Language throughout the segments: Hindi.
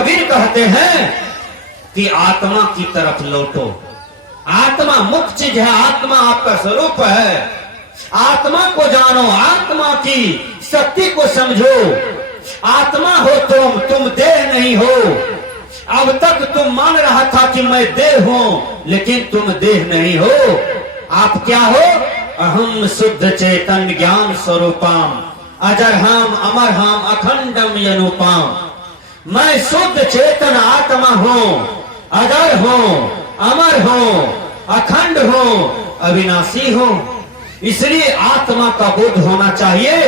कबीर कहते हैं कि आत्मा की तरफ लौटो। आत्मा मुक्त चीज है, आत्मा आपका स्वरूप है। आत्मा को जानो, आत्मा की शक्ति को समझो। आत्मा हो तुम देह नहीं हो। अब तक तुम मान रहा था कि मैं देह हूं, लेकिन तुम देह नहीं हो। आप क्या हो? अहम शुद्ध चेतन ज्ञान स्वरूपम अजर हम अमर हम अखंडम यनुपम। मैं शुद्ध चेतन आत्मा हूं, अजर हूं, अमर हूं, अखंड हूं, अविनाशी हूं। इसलिए आत्मा का बोध होना चाहिए।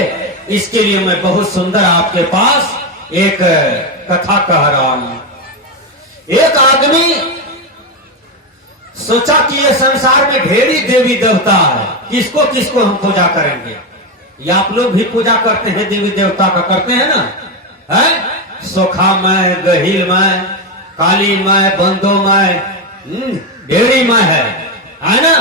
इसके लिए मैं बहुत सुंदर आपके पास एक कथा कह रहा हूं। एक आदमी सोचा कि ये संसार में ढेरी देवी देवता है, किसको किसको हम पूजा करेंगे। या आप लोग भी पूजा करते हैं देवी देवता का? करते हैं ना? है सोखा मैं, गहिल मैं, काली मैं, बंदो मैं, ढेरी मैं है ना?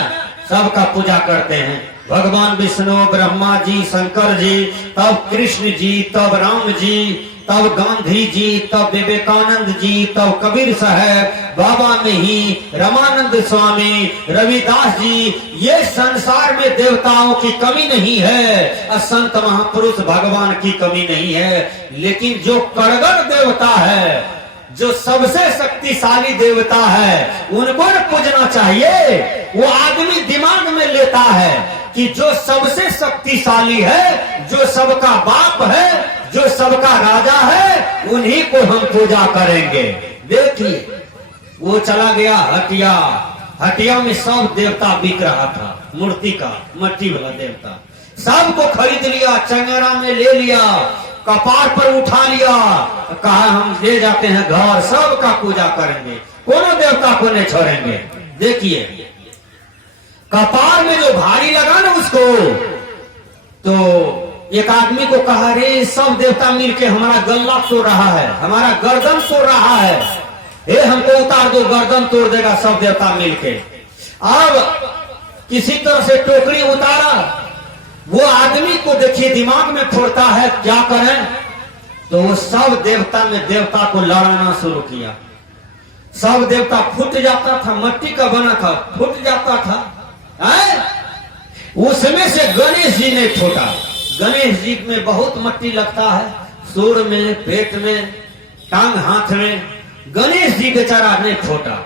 सबका पूजा करते हैं। भगवान विष्णु, ब्रह्मा जी, शंकर जी, तब कृष्ण जी, तब राम जी, तब गांधी जी, तब विवेकानंद जी, तब कबीर साहब, बाबा नहीं, रामानंद स्वामी, रविदास जी। ये संसार में देवताओं की कमी नहीं है, संत महापुरुष भगवान की कमी नहीं है। लेकिन जो कड़गर देवता है, जो सबसे शक्तिशाली देवता है, उनको न पूजना चाहिए। वो आदमी दिमाग में लेता है कि जो सबसे शक्तिशाली है, जो सबका बाप है, जो सबका राजा है, उन्हीं को हम पूजा करेंगे। देखिए वो चला गया हटिया। हटिया में सब देवता बिक रहा था, मूर्ति का, मट्टी वाला देवता। सबको खरीद लिया, चंगेरा में ले लिया, कपार पर उठा लिया, कहा हम ले जाते हैं घर, सबका पूजा करेंगे, कोनो देवता को नहीं छोड़ेंगे। देखिए कपार में जो भारी लगा ना उसको, तो एक आदमी को कहा, रे सब देवता मिलके हमारा गला तोड़ रहा है, हमारा गर्दन तोड़ रहा है, हे हमको उतार दो, गर्दन तोड़ देगा सब देवता मिलके। अब किसी तरह से टोकरी उतारा। वो आदमी को देखिए दिमाग में फोड़ता है, क्या करें? तो वो सब देवता में देवता को लड़ाना शुरू किया। सब देवता फूट जाता था, मट्टी का बना था, फूट जाता था। उसमें से गणेश जी ने फूटा। गणेश जी में बहुत मट्टी लगता है, सूर में, पेट में, टांग हाथ में। गणेश जी बेचारा नहीं फूटा।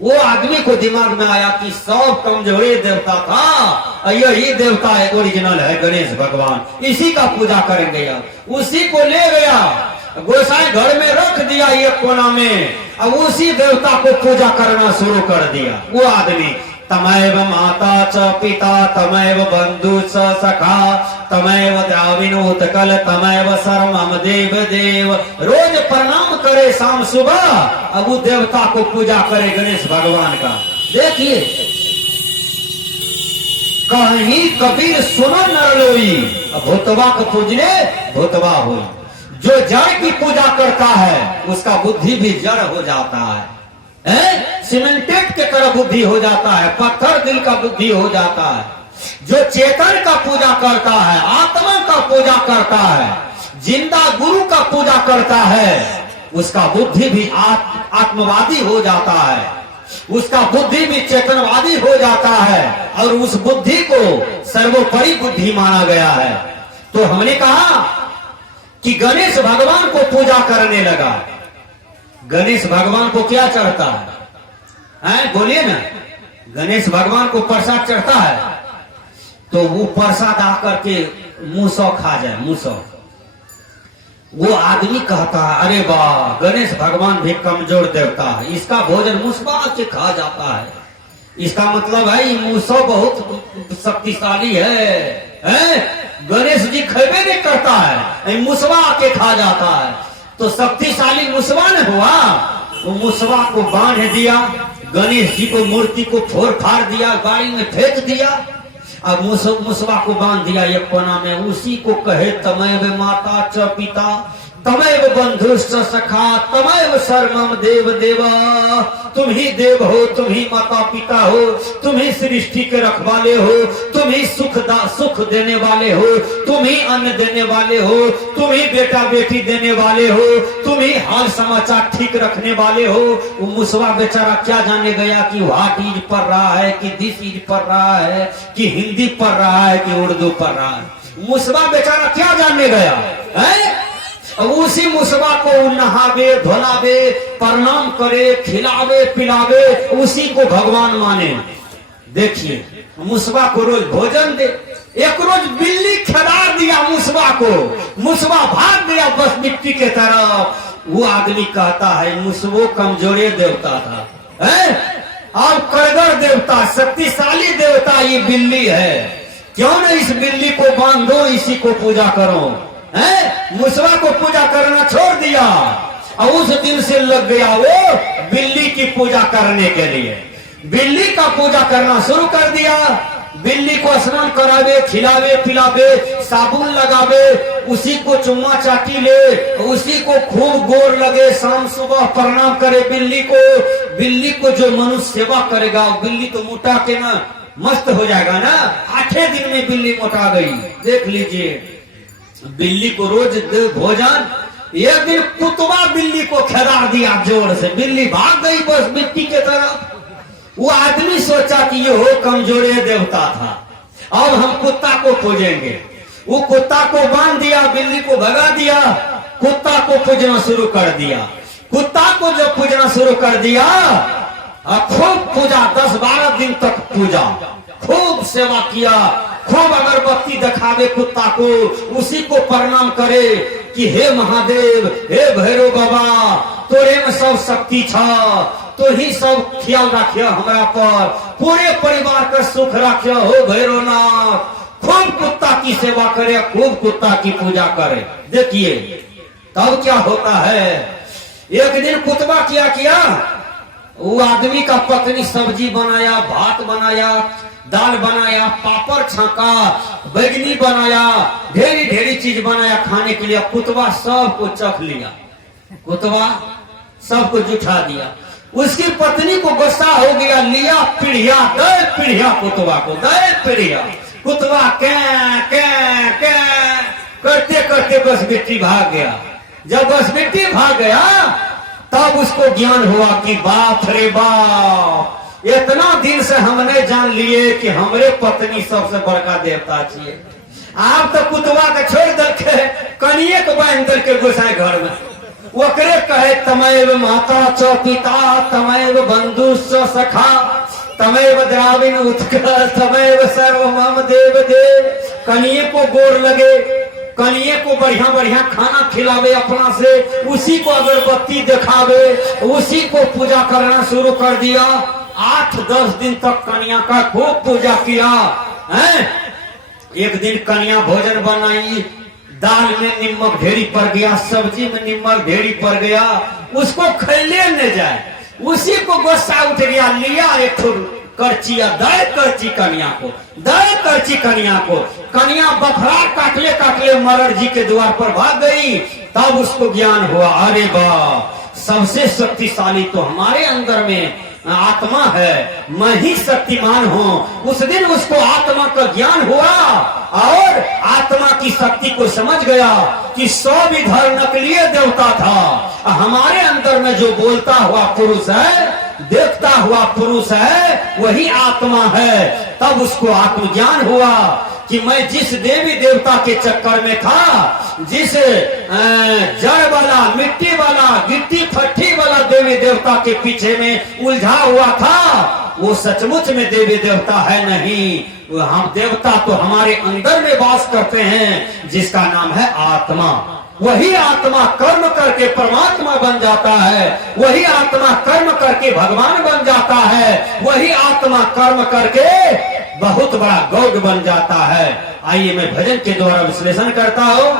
वो आदमी को दिमाग में आया कि सब कमजोरी देवता था, ये देवता है, ओरिजिनल है गणेश भगवान, इसी का पूजा करेंगे। यार उसी को ले गया, गोसाई घर में रख दिया एक कोना में। अब उसी देवता को पूजा करना शुरू कर दिया। वो आदमी तमैव माता च पिता, तमैव बंधु च सखा, तमैव द्राविणोत्कल, तमैव सर्वम देव देव। रोज प्रणाम करे शाम सुबह। अब वो देवता को पूजा करे गणेश भगवान का। देखिए कहीं कबीर सुनो न लोई, भूतवा को पूजने भूतवा हुई। जो जड़ की पूजा करता है उसका बुद्धि भी जड़ हो जाता है, सीमेंटेड के तरह बुद्धि हो जाता है, पत्थर दिल का बुद्धि हो जाता है। जो चेतन का पूजा करता है, आत्मा का पूजा करता है, जिंदा गुरु का पूजा करता है, उसका बुद्धि भी आत्मवादी हो जाता है, उसका बुद्धि भी चेतनवादी हो जाता है, और उस बुद्धि को सर्वोपरि बुद्धि माना गया है। तो हमने कहा कि गणेश भगवान को पूजा करने लगा। गणेश भगवान को क्या चढ़ता है? बोलिए ना। गणेश भगवान को प्रसाद चढ़ता है, तो वो प्रसाद आकर के मुसौ खा जाए, मुसौ। वो आदमी कहता है, अरे वाह, गणेश भगवान भी कमजोर देवता है, इसका भोजन मुसवा के खा जाता है। इसका मतलब है ये मुसौ बहुत शक्तिशाली है? गणेश जी खेबे नहीं करता है, मुसवा आके खा जाता है। तो शक्तिशाली मुसवा न हुआ। वो मुसवा को बांध दिया, गणेश जी को मूर्ति को फोड़ फाड़ दिया, गाड़ी में फेंक दिया। अब मुसवा को बांध दिया एक कोना में। उसी को कहे तमैव माता च पिता, तमैव बंधुश्च सखा तमैव सर्वम देव देवा। तुम ही देव हो, तुम ही माता पिता हो, तुम ही सृष्टि के रखवाले हो, तुम ही सुख देने वाले हो, तुम ही अन्न देने वाले हो, तुम ही बेटा बेटी देने वाले हो, तुम ही हाल समाचार ठीक रखने वाले हो। वो मुसवा बेचारा क्या जाने गया कि व्हाट इज पढ़ रहा है, कि दिस इज पढ़ रहा है, कि हिंदी पढ़ रहा है, कि उर्दू पढ़ रहा है। मुसवा बेचारा क्या जानने गया है? उसी मुसवा को नहावे धोलावे, प्रणाम करे, खिलावे पिलावे, उसी को भगवान माने। देखिए मुसवा को रोज भोजन दे। एक रोज बिल्ली खिला दिया मुसवा को, मुसवा भाग गया बस मिट्टी के तरफ। वो आदमी कहता है मुसवो कमजोरे देवता था, है? और करगर देवता, शक्तिशाली देवता ये बिल्ली है। क्यों न इस बिल्ली को बांधो, इसी को पूजा करो, है? मुसवा को पूजा करना छोड़ दिया और उस दिन से लग गया वो बिल्ली की पूजा करने के लिए। बिल्ली का पूजा करना शुरू कर दिया। बिल्ली को स्नान करावे, खिलावे पिलावे, साबुन लगावे, उसी को चुम्मा चाटी ले, उसी को खूब गोर लगे, शाम सुबह प्रणाम करे बिल्ली को। बिल्ली को जो मनुष्य सेवा करेगा, बिल्ली तो मोटा के ना मस्त हो जाएगा ना। 8 दिन में बिल्ली मोटा गई। देख लीजिए बिल्ली को रोज भोजन। एक दिन कुतवा बिल्ली को खिला दिया जोर से, बिल्ली भाग गई बस मिट्टी के तरफ। वो आदमी सोचा कि ये हो कमजोरे देवता था, अब हम कुत्ता को पूजेंगे। वो कुत्ता को बांध दिया, बिल्ली को भगा दिया, कुत्ता को पूजना शुरू कर दिया। कुत्ता को जब पूजना शुरू कर दिया, खूब पूजा, 10-12 दिन तक पूजा, खूब सेवा किया, खूब अगरबत्ती दिखावे कुत्ता को, उसी को प्रणाम करे कि हे महादेव, हे भैरव बाबा, तोरे में सब शक्ति था, तो ही सब ख्याल रखियो हमारा पर, पूरे परिवार का सुख रखियो हो भैरवनाथ। खूब कुत्ता की सेवा करे, खूब कुत्ता की पूजा करे। देखिए तब क्या होता है। एक दिन कुतबा क्या किया, वो आदमी का पत्नी सब्जी बनाया, भात बनाया, दाल बनाया, पापड़ छाका, बैगनी बनाया, ढेरी चीज बनाया खाने के लिए। कुतबा सबको चख लिया, कुतबा सबको जुठा दिया। उसकी पत्नी को गुस्सा हो गया, लिया पीढ़िया, दे पीढ़िया कुतबा को, दे पीढ़िया। कुतबा क्या करते करते बस मिट्टी भाग गया। जब बस मिट्टी भाग गया तब उसको ज्ञान हुआ कि बाप रे बाप, इतना दिन से हमने जान लिए कि हमरे पत्नी सबसे बड़का देवता चाहिए। आप तो कुतवा के छोड़ दल के कनिए को बांध दल के घुसाए घर में। ओकरे कहे तमैव माता च पिता तमैव बंधु च सखा तमैव द्राविण उत्कल तमैव सर्वमम देव देव। कनिए को गोर लगे, कनिए को बढ़िया बढ़िया खाना खिलावे अपना से, उसी को अगरबत्ती दिखावे, उसी को पूजा करना शुरू कर दिया। 8-10 दिन तक कन्या का खूब पूजा किया है। एक दिन कन्या भोजन बनाई, दाल में नमक ढेरी पड़ गया, सब्जी में नमक ढेरी पड़ गया, उसको खैले न जाए, उसी को गुस्सा उठ गया। लिया एक करचिया, दे करची कन्या को, दे करची कन्या को। कन्या बफरा काटले काटले मरर जी के द्वार पर भाग गई। तब उसको ज्ञान हुआ, अरे वाह, सबसे शक्तिशाली तो हमारे अंदर में आत्मा है, मैं ही शक्तिमान हूँ। उस दिन उसको आत्मा का ज्ञान हुआ और आत्मा की शक्ति को समझ गया कि सब इधर नकली देवता था, हमारे अंदर में जो बोलता हुआ पुरुष है, देखता हुआ पुरुष है, वही आत्मा है। तब उसको आत्मज्ञान हुआ कि मैं जिस देवी देवता के चक्कर में था, जिस जड़ वाला, मिट्टी वाला, गिट्टी फट्टी वाला देवी देवता के पीछे में उलझा हुआ था, वो सचमुच में देवी देवता है नहीं। हम देवता तो हमारे अंदर में वास करते हैं, जिसका नाम है आत्मा। वही आत्मा कर्म करके परमात्मा बन जाता है, वही आत्मा कर्म करके भगवान बन जाता है, वही आत्मा कर्म करके बहुत बड़ा गौड़ बन जाता है। आइए मैं भजन के द्वारा विश्लेषण करता हूँ।